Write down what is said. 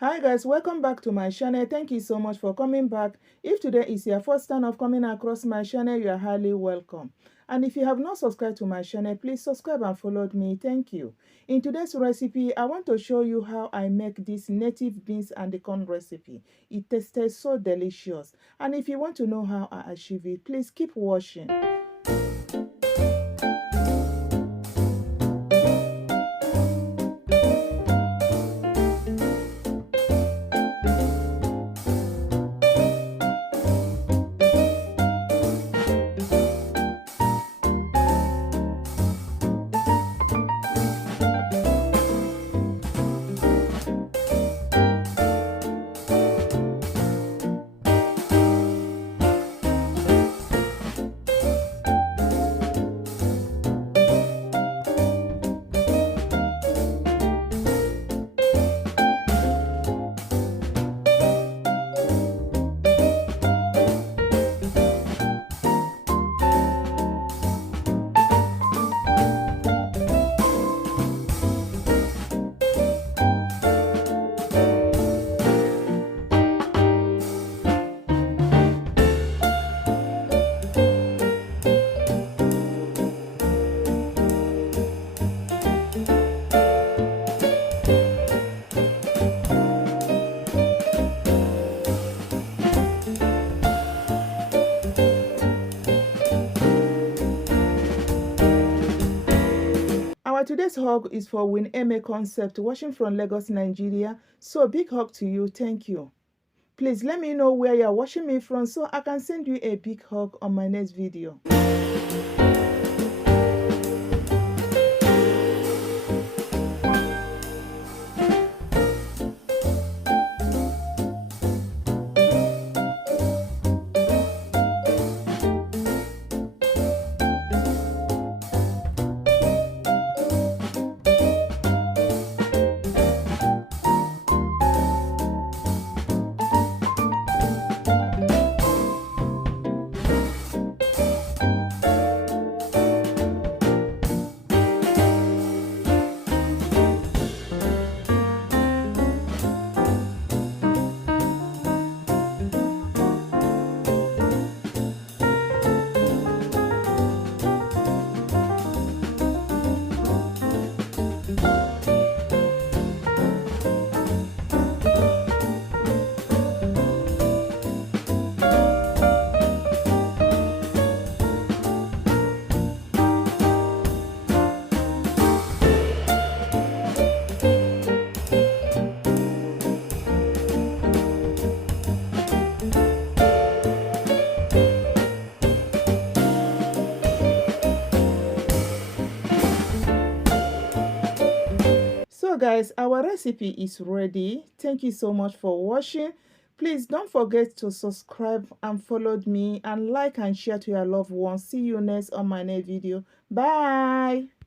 Hi guys, welcome back to my channel. Thank you so much for coming back. If today is your first time of coming across my channel, you are highly welcome. And if you have not subscribed to my channel, please subscribe and follow me. Thank you. In today's recipe, I want to show you how I make this native beans and the corn recipe. It tastes so delicious. And if you want to know how I achieve it, please keep watching. Our today's hug is for Win Eme Concept, watching from Lagos, Nigeria. So big hug to you. Thank you. Please let me know where you're watching me from so I can send you a big hug on my next video. So guys, our recipe is ready. Thank you so much for watching. Please don't forget to subscribe and follow me and like and share to your loved ones. See you next on my next video. Bye.